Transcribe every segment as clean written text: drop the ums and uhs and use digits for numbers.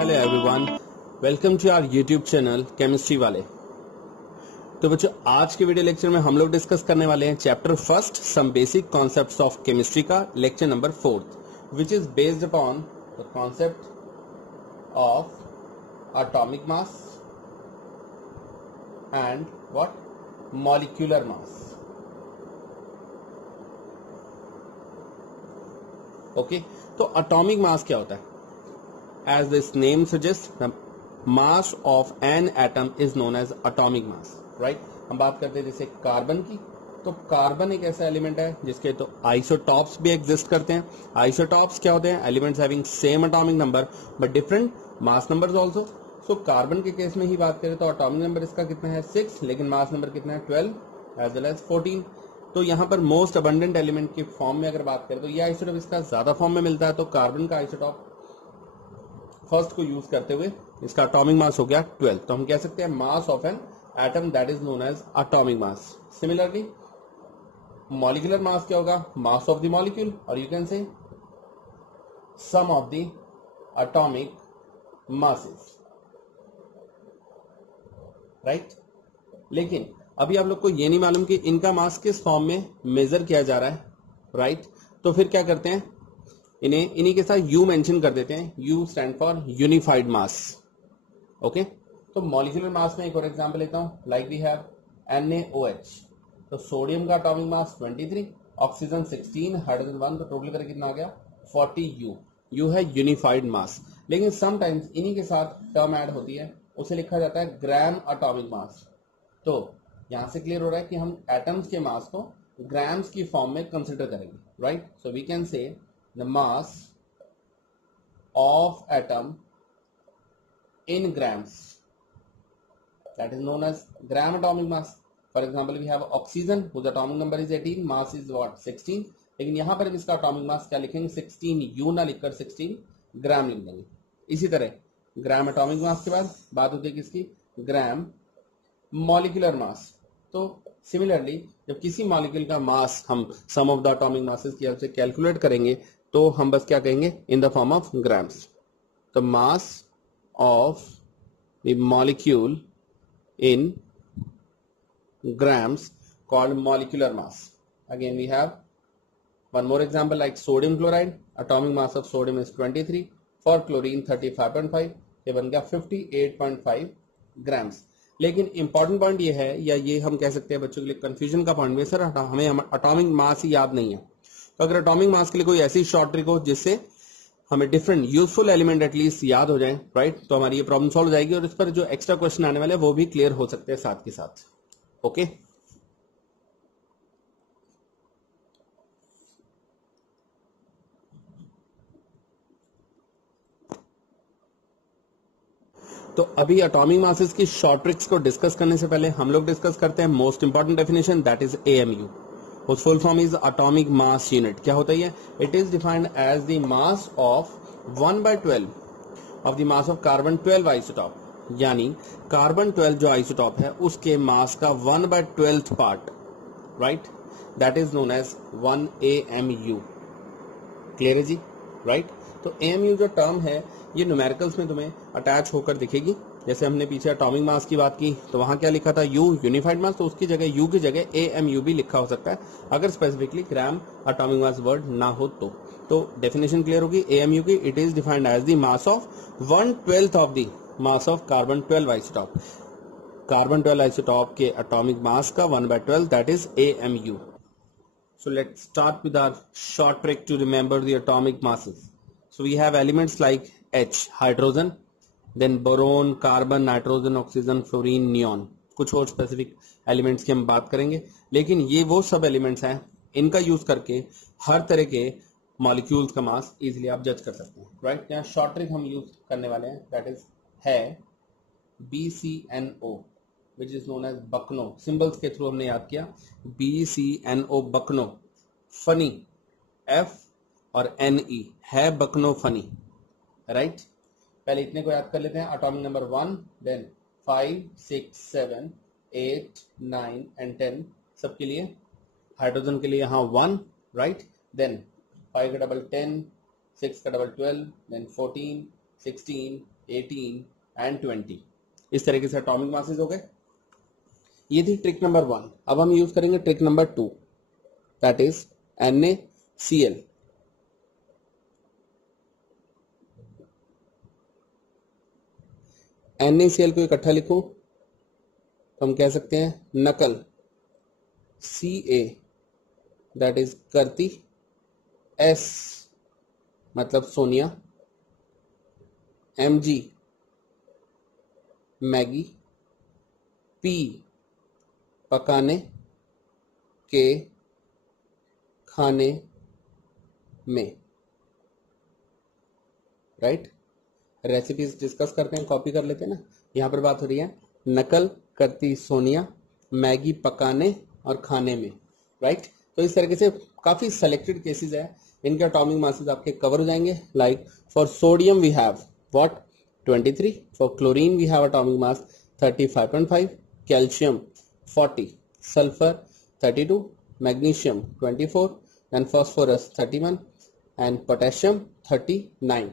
Hello everyone, welcome to our YouTube channel chemistry वाले। तो बच्चों, आज के वीडियो लेक्चर में हम लोग डिस्कस करने वाले हैं chapter first some basic concepts of chemistry का lecture number 4 which is based upon the concept of atomic mass and what molecular mass. Okay, तो एटॉमिक मास क्या होता है? As this name suggests, the mass of an atom is known as atomic mass, right? हम बात करते हैं जैसे carbon की, तो कार्बन एक ऐसा एलिमेंट है जिसके तो आइसोटॉप्स भी एग्जिस्ट करते हैं। आइसोटॉप्स क्या होते हैं? Elements having same atomic number but different mass numbers also. So carbon के केस में ही बात करें तो एटॉमिक नंबर इसका कितना है 6, लेकिन मास नंबर कितना है 12 एज वेल एज 14। तो यहाँ पर मोस्ट अबंडेंट एलिमेंट की फॉर्म में अगर बात करें तो ये आइसोटॉप इसका ज्यादा फॉर्म में मिलता है, तो कार्बन का आइसोटॉप फर्स्ट को यूज करते हुए इसका एटॉमिक मास हो गया 12। तो हम कह सकते हैं mass of an atom that is known as atomic mass. Similarly molecular mass क्या होगा? मास ऑफ द मॉलिक्यूल, और you can say sum of the atomic masses, right. लेकिन अभी आप लोग को ये नहीं मालूम कि इनका मास किस फॉर्म में मेजर किया जा रहा है, राइट। तो फिर क्या करते हैं, इन्हीं के साथ U मेंशन कर देते हैं। U stand for unified mass. Okay, तो मॉलिक्यूलर मास में एक और एग्जांपल लेता हूं, लाइक वी हैव NaOH। तो सोडियम का एटॉमिक मास 23, ऑक्सीजन 16, हाइड्रोजन 1, तो टोटल करके कितना आ गया 40U। U है यूनिफाइड मास। लेकिन समटाइम्स इन्हीं के साथ टर्म ऐड होती है, उसे लिखा जाता है ग्राम एटॉमिक मास। तो यहां से क्लियर हो रहा है कि हम एटम्स के मास को ग्राम्स की फॉर्म में कंसिडर करेंगे, right. So we can say the mass of atom in grams, that is known as gram atomic mass. For example, we have oxygen whose atomic number is 18, mass is what 16, लेकिन यहां पर हम इसका atomic mass क्या लिखेंगे 16, U ना लिखकर 16 ग्राम लिख देंगे। इसी तरह ग्राम एटॉमिक मास के बाद बात होती है किसकी? Gram molecular mass. तो सिमिलरली जब किसी मॉलिक्यूल का मास हम सम ऑफ द एटॉमिक मासेस की हेल्प से कैलकुलेट करेंगे तो हम बस क्या कहेंगे in the form of grams. The mass of the molecule in grams called molecular mass. Again we have one more example like sodium chloride. Atomic mass of sodium is 23, for chlorine 35.5, ये बन गया 58.5 grams। लेकिन important point ये है, या ये हम कह सकते हैं बच्चों के लिए कंफ्यूजन का पॉइंट भी, सर हमें एटॉमिक मास ही याद नहीं है। तो अगर एटॉमिक मास के लिए कोई ऐसी शॉर्ट ट्रिक हो जिससे हमें डिफरेंट यूजफुल एलिमेंट एटलीस्ट याद हो जाए, राइट, तो हमारी ये प्रॉब्लम सॉल्व हो जाएगी और इस पर जो एक्स्ट्रा क्वेश्चन आने वाले हैं वो भी क्लियर हो सकते हैं साथ के साथ। ओके, तो अभी एटॉमिक मासेस की शॉर्ट ट्रिक्स को डिस्कस करने से पहले हम लोग डिस्कस करते हैं most important definition, that is AMU। उस full form is atomic mass unit. क्या होता है? It is defined as the mass of 1/12 of the mass of carbon 12 isotope. यानी कार्बन 12 जो आइसोटॉप है उसके मास का 1/12 part, right, that is known as 1 AMU। Clear है जी, राइट। तो AMU जो टर्म है ये न्यूमेरिकल्स में तुम्हें अटैच होकर दिखेगी। जैसे हमने पीछे एटॉमिक मास की बात की तो वहां क्या लिखा था U यूनिफाइड मास, तो उसकी जगह U की जगह AMU भी लिखा हो सकता है अगर specifically gram atomic mass word ना हो तो डेफिनेशन क्लियर होगी AMU की। It is defined as the mass of 1/12 of the mass of carbon 12 isotope. Carbon 12 isotope के एटॉमिक मास का 1/12 that is AMU। So let's start with our short trick to remember the atomic masses. So we have elements like H, hydrogen, then boron, carbon, nitrogen, oxygen, fluorine, neon. कुछ और specific elements की हम बात करेंगे, लेकिन ये वो सब एलिमेंट्स हैं इनका यूज करके हर तरह के मॉलिक्यूल्स का मास इजीली आप जज कर सकते हैं, राइट। यहाँ शॉर्ट ट्रिक हम यूज करने वाले हैं दैट इज है BCNO which is known as बकनो। सिंबल्स के थ्रू हमने याद किया BCNO बकनो। फनी F और NE है बकनो फनी, राइट। पहले इतने को याद कर लेते हैं। एटॉमिक नंबर 1, देन 5, 6, 7, 8, 9 एंड 10 सबके लिए। हाइड्रोजन के लिए यहाँ 1, राइट, देन 5 का डबल 10, 6 का डबल 12, देन 14, 16, 18 एंड 20। इस तरीके से एटॉमिक मासेस हो गए। ये थी ट्रिक नंबर 1। अब हम यूज करेंगे trick number 2, that is NaCl। NaCl को इकट्ठा लिखूं तो हम कह सकते हैं नकल Ca, दैट इज करती, S मतलब सोनिया, Mg मैगी, P पकाने, K खाने में। राइट, रेसिपीज डिस्कस करते हैं, कॉपी कर लेते हैं ना। यहां पर बात हो रही है नकल करती सोनिया, मैगी पकाने और खाने में। राइट, तो इस तरीके से काफी सेलेक्टेड केसेस है, इनके एटॉमिक मासेस आपके कवर हो जाएंगे। Like for sodium we have what 23, for chlorine we have atomic mass 35.5, calcium 40, sulphur 32, magnesium 24, and phosphorus 31 and potassium 39।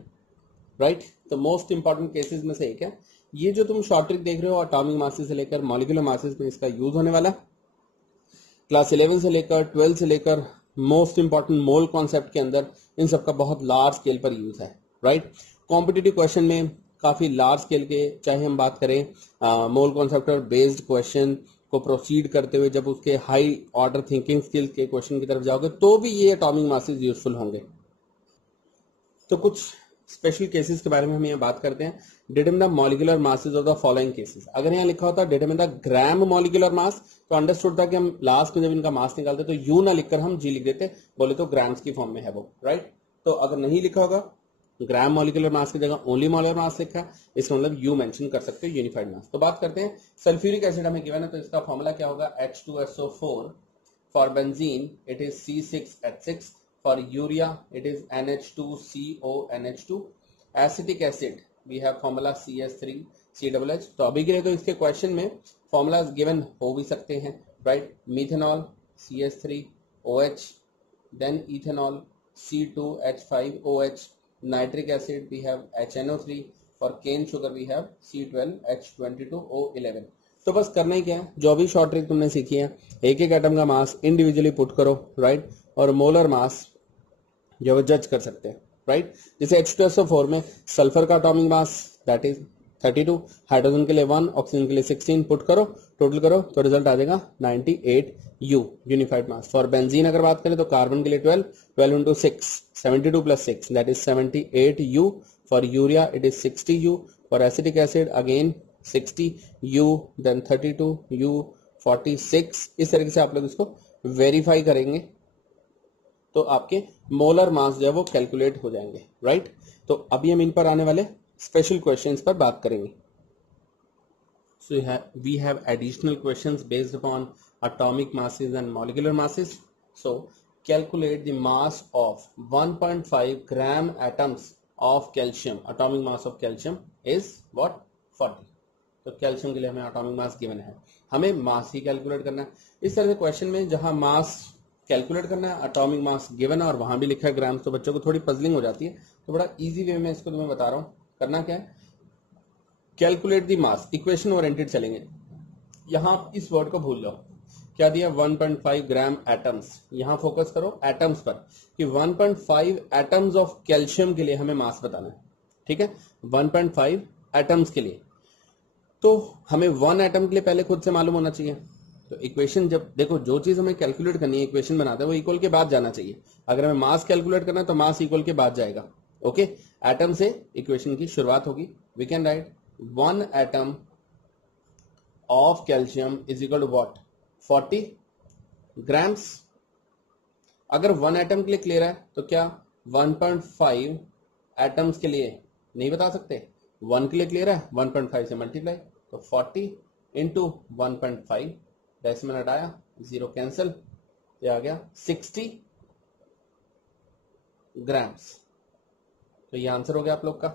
Right, तो मोस्ट इंपॉर्टेंट केसेस में से एक है ये। जो तुम शॉर्ट ट्रिक देख रहे हो एटॉमिक मासेस से लेकर मॉलिक्यूलर मासेस में इसका यूज होने वाला। क्लास 11 से लेकर 12 से लेकर मोस्ट इंपॉर्टेंट मोल कॉन्सेप्ट के अंदर इन सबका बहुत लार्ज स्केल पर यूज है। राइट, कॉम्पिटिटिव क्वेश्चन में काफी लार्ज स्केल के, चाहे हम बात करें मोल कॉन्सेप्ट पर बेस्ड क्वेश्चन को प्रोसीड करते हुए, जब उसके हाई ऑर्डर थिंकिंग स्किल्स के क्वेश्चन की तरफ जाओगे तो भी ये एटॉमिक मासेस यूजफुल होंगे। तो कुछ स्पेशल केसेस के बारे में हम यहाँ बात करते हैं। Determine the molecular masses of the following cases. अगर यहाँ लिखा होता determine the gram molecular mass तो अंडरस्टूड था कि हम लास्ट में जब इनका मास निकालते तो यू ना लिखकर हम जी लिख देते, बोले तो ग्राम्स की फॉर्म में है वो। राइट, तो अगर नहीं लिखा होगा ग्राम मॉलिक्यूलर मास की जगह ओनली मॉलिक्यूलर मास लिखा, इसका मतलब यू मेंशन कर सकते हो, यूनिफाइड मास। तो बात करते हैं सल्फ्यूरिक एसिड हमें गिवन है, तो इसका फॉर्मूला क्या होगा H2SO4। For benzene it is C6H6, for urea it is NH2CONH2, acetic acid we have formula CS3CHH। तो अभी के लिए तो इसके क्वेश्चन में फॉर्मूलाज गिवन हो भी सकते हैं। Right, methanol CS3OH, then ethanol C2H5OH, nitric acid we have HNO3, for cane sugar we have C12H22O11। तो बस करना ही क्या है, जो भी शॉर्ट ट्रिक तुमने सीखी है, एक एक एटम का मास इंडिविजुअली पुट करो। राइट, और मोलर मास जो वो जज कर सकते हैं। राइट, जैसे H2SO4 में सल्फर का atomic mass that is 32, hydrogen के लिए 1, ऑक्सीजन के लिए 16, पुट करो, टोटल करो तो रिजल्ट आ जाएगा 98U unified mass. For benzene अगर बात करें तो कार्बन के लिए 12, 12 into 6, 72 plus 6 that is 78U। For urea it is 60U। For acetic acid again 60U, then 32U, 46। इस तरीके से आप लोग इसको वेरीफाई करेंगे तो आपके मोलर मास जो है वो कैलकुलेट हो जाएंगे। राइट, तो अभी हम इन पर आने वाले स्पेशल क्वेश्चंस पर बात करेंगे। So we have additional questions based upon atomic masses and molecular masses. So calculate the mass of 1.5 gram atoms of calcium. Atomic mass of calcium is what 40। तो कैल्शियम के लिए हमें एटॉमिक मास गिवन है, हमें मास ही calculate करना है। इस तरह के क्वेश्चन में जहां मास कैलकुलेट करना है, एटॉमिक मास गिवन है और वहां भी लिखा है ग्राम्स, तो बच्चों को थोड़ी पजलिंग हो जाती है। तो बड़ा इजी वे में इसको तुम्हें बता रहा हूं। करना क्या है, calculate the mass, equation oriented चलेंगे। यहां इस वर्ड को भूल जाओ, क्या दिया 1.5 ग्राम एटम्स। यहां फोकस करो एटम्स पर कि 1.5 एटम्स ऑफ कैल्शियम के लिए हमें मास बताना है। ठीक है, 1.5 एटम्स के लिए तो हमें 1 एटम के लिए पहले खुद से मालूम होना चाहिए। तो इक्वेशन जब देखो, जो चीज हमें कैलकुलेट करनी है, इक्वेशन बनाते हैं वो इक्वल के बाद जाना चाहिए। अगर हमें मास कैलकुलेट करना है तो मास इक्वल के बाद जाएगा। ओके, एटम से इक्वेशन की शुरुआत होगी। We can write 1 atom of calcium is equal to what 40 grams. अगर 1 एटम के लिए क्लियर है तो क्या 1.5 एटम्स के लिए नहीं बता सकते? 1 के लिए क्लियर है, 1.5 से मल्टीप्लाई, तो 40 इंटू 1.5, डेसिमल हटाया, 0 कैंसिल, ये आ गया 60 ग्राम्स। तो ये आंसर हो गया आप लोग का।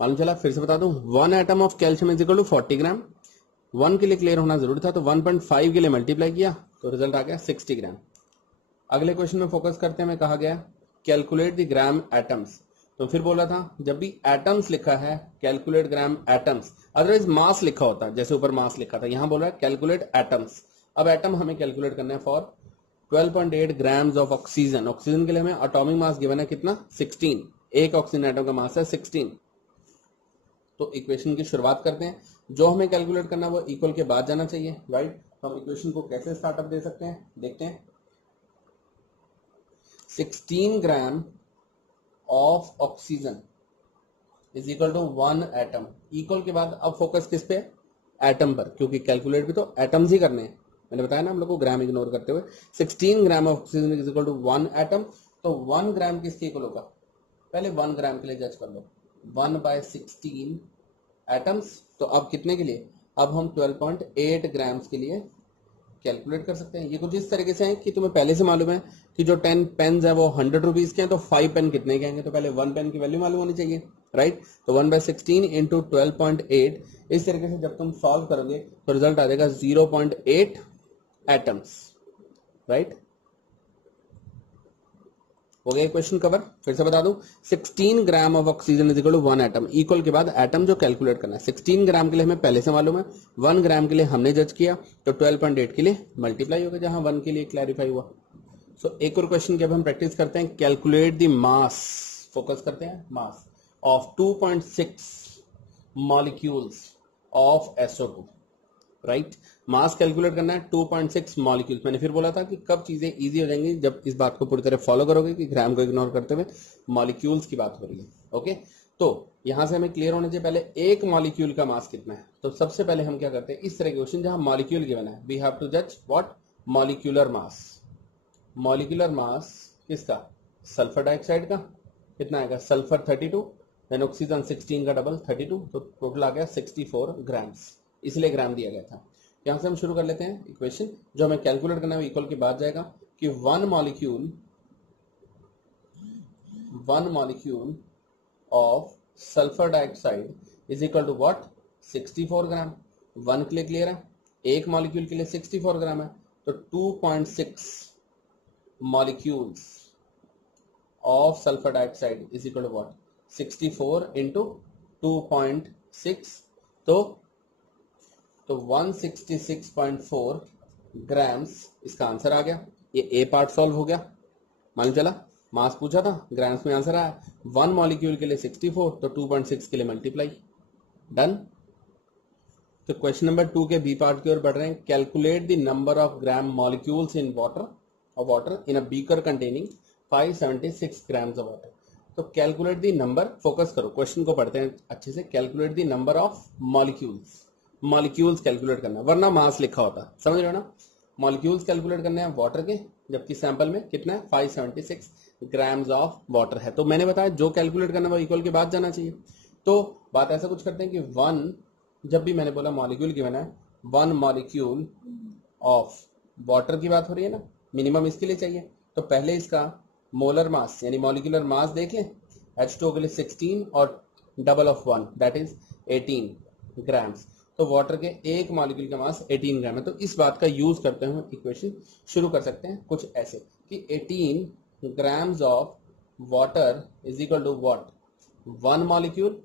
मालूम चला, फिर से बता दूं, 1 atom of calcium is equal to 40 gram. 1 के लिए क्लियर होना जरूरी था, तो 1.5 के लिए मल्टीप्लाई किया तो रिजल्ट आ गया 60 ग्राम। अगले क्वेश्चन में फोकस करते हैं, हमें कहा गया कैलकुलेट द ग्राम एटम्स। तो फिर बोला था जब भी एटम्स लिखा है कैलकुलेट ग्राम एटम्स, अदरवाइज मास लिखा होता है, जैसे ऊपर मास लिखा था, यहां बोल रहा है कैलकुलेट एटम्स। अब एटम हमें कैलकुलेट करना है for 12.8 grams of oxygen. Oxygen के लिए हमें एटॉमिक मास गिवन है कितना, 16। एक ऑक्सीजन एटम का मास है 16। तो इक्वेशन की शुरुआत करते हैं। जो हमें कैलकुलेट करना है वो इक्वल के बाद जाना चाहिए, राइट। तो हम इक्वेशन को कैसे स्टार्टअप दे सकते हैं, देखते हैं। 16 gram of oxygen is equal to 1 atom. Equal के बाद अब फोकस किस पे, एटम पर, क्योंकि कैलकुलेट भी तो एटम्स ही करने हैं। मैंने बताया ना हम लोग को ग्राम इग्नोर करते हुए। 16 gram of oxygen is equal to 1 atom. तो 1 ग्राम किसके इक्वल होगा, पहले 1 ग्राम के लिए जज कर लो, 1/16 एटम्स। तो अब कितने के लिए, अब हम 12.8 ग्राम्स के लिए कैलकुलेट कर सकते हैं। ये कुछ इस तरीके से है कि तुम्हें पहले से मालूम है कि जो 10 पेन है वो 100 रुपीज के हैं, तो 5 पेन कितने के आएंगे, तो पहले 1 पेन की वैल्यू मालूम होनी चाहिए, राइट। तो 1/16 इंटू 12.8, इस तरीके से जब तुम सॉल्व करोगे तो रिजल्ट आ जाएगा 0.8 एटम्स, राइट। हो गया क्वेश्चन कवर। फिर से बता दूं, 16 gram of oxygen is equal to 1 atom. Equal के बाद एटम जो कैलकुलेट करना है, 16 ग्राम के लिए हमें पहले से मालूम है, 1 ग्राम के लिए हमने जज किया, तो 12.8 के लिए मल्टीप्लाई होगा, जहां 1 के लिए क्लैरिफाई हुआ। सो एक और क्वेश्चन की अब हम प्रैक्टिस करते हैं। कैलकुलेट द मास, फोकस करते हैं, mass of 2.6 molecules of SO2, right. Mass calculate करना है 2.6 मॉलिक्यूल्स। मैंने फिर बोला था कि कब चीजें इजी हो जाएंगी, जब इस बात को पूरी तरह फॉलो करोगे कि ग्राम को इग्नोर करते हुए मॉलिक्यूल्स की बात हो रही है, ओके। तो यहां से हमें क्लियर होना चाहिए पहले एक मॉलिक्यूल का मास कितना है। तो सबसे पहले हम क्या करते हैं, इस तरह के क्वेश्चन जहां मॉलिक्यूल गिवन है, वी हैव टू जज what, molecular mass. Molecular mass किसका, सल्फर डाइऑक्साइड का कितना आएगा, सल्फर 32, देन ऑक्सीजन 16 का डबल 32, तो टोटल आ गया 64 ग्राम्स, इसलिए ग्राम दिया गया था। यहां से हम शुरू कर लेते हैं इक्वेशन। जो हमें कैलकुलेट करना है इक्वल के बाद जाएगा कि 1 molecule of sulphur dioxide is equal to what, 64 gram. 1 के लिए क्लियर है, एक मॉलिक्यूल के लिए 64 ग्राम है, तो 2.6 molecules of sulphur dioxide is equal to what, 64 into 2.6, तो 166.4 ग्राम्स इसका आंसर आ गया। ये ए पार्ट सॉल्व हो गया, मालूम चला, मास पूछा था, ग्राम्स में आंसर आया। 1 मॉलिक्यूल के लिए 64, तो 2.6 के लिए मल्टीप्लाई, डन। तो क्वेश्चन नंबर 2 के बी पार्ट की ओर बढ़ रहे हैं। Calculate the number of gram molecules in water in a beaker containing 576 grams of water. तो कैलकुलेट द नंबर, फोकस करो, क्वेश्चन को पढ़ते हैं अच्छे से। Calculate the number of molecules calculate करना, वरना मास लिखा होता, समझ रहे हो ना। मॉलिक्यूल्स कैलकुलेट करने हैं वाटर के, जबकि सैंपल में कितना है, 576 ग्राम्स ऑफ वाटर है। तो मैंने बताया जो कैलकुलेट करना है वो इक्वल के बाद जाना चाहिए। तो बात ऐसा कुछ करते हैं कि 1, जब भी मैंने बोला मॉलिक्यूल गिवन है, 1 मॉलिक्यूल ऑफ वाटर की बात हो रही है ना, मिनिमम इसके लिए चाहिए। तो पहले इसका मोलर मास यानी मॉलिक्यूलर मास देख लें। H2O के लिए 16 और double of 1 that is 18 grams. तो वाटर के एक मॉलिक्यूल का मास 18 ग्राम है। तो इस बात का यूज करते हुए इक्वेशन शुरू कर सकते हैं कुछ ऐसे कि 18 grams of water is equal to what, 1 molecule.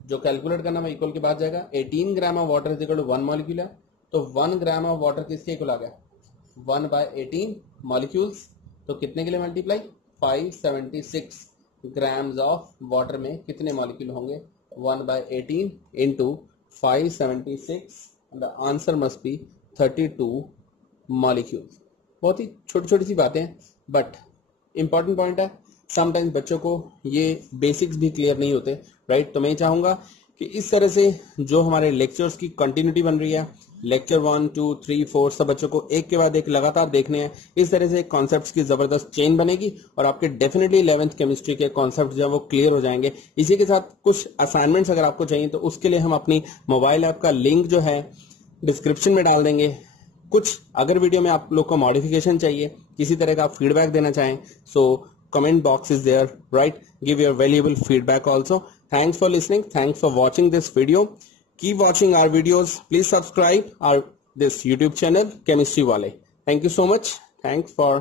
जो कैलकुलेट करना है इक्वल के बाद जाएगा, 18 gram of water is equal to 1 molecule है। तो 1 ग्राम ऑफ वाटर किसके इक्वल आ गया, 1/18 मॉलिक्यूल्स। तो कितने के लिए मल्टीप्लाई, 576 ग्राम्स ऑफ वाटर में कितने मॉलिक्यूल होंगे, 1/18 into 576, the answer must be 32 molecules. बहुत ही छोटी छोटी सी बातें हैं, बट इंपॉर्टेंट पॉइंट है। समटाइम्स बच्चों को ये बेसिक्स भी क्लियर नहीं होते, राइट। तो मैं चाहूंगा कि इस तरह से जो हमारे लेक्चर्स की कंटिन्यूटी बन रही है, लेक्चर 1, 2, 3, 4 सब बच्चों को एक के बाद एक लगातार देखने हैं। इस तरह से कॉन्सेप्ट्स की जबरदस्त चेन बनेगी और आपके डेफिनेटली 11th केमिस्ट्री के कॉन्सेप्ट जो है वो क्लियर हो जाएंगे। इसी के साथ कुछ असाइनमेंट्स अगर आपको चाहिए तो उसके लिए हम अपनी मोबाइल ऐप का लिंक जो है डिस्क्रिप्शन में डाल देंगे। कुछ अगर वीडियो में आप लोग को मॉडिफिकेशन चाहिए, किसी तरह का आप फीडबैक देना चाहें, सो comment box is there, right? Give your valuable feedback also. Thanks for listening, thanks for watching this video. Keep watching our videos. Please subscribe our this YouTube channel Chemistry Wale. Thank you so much. Thanks for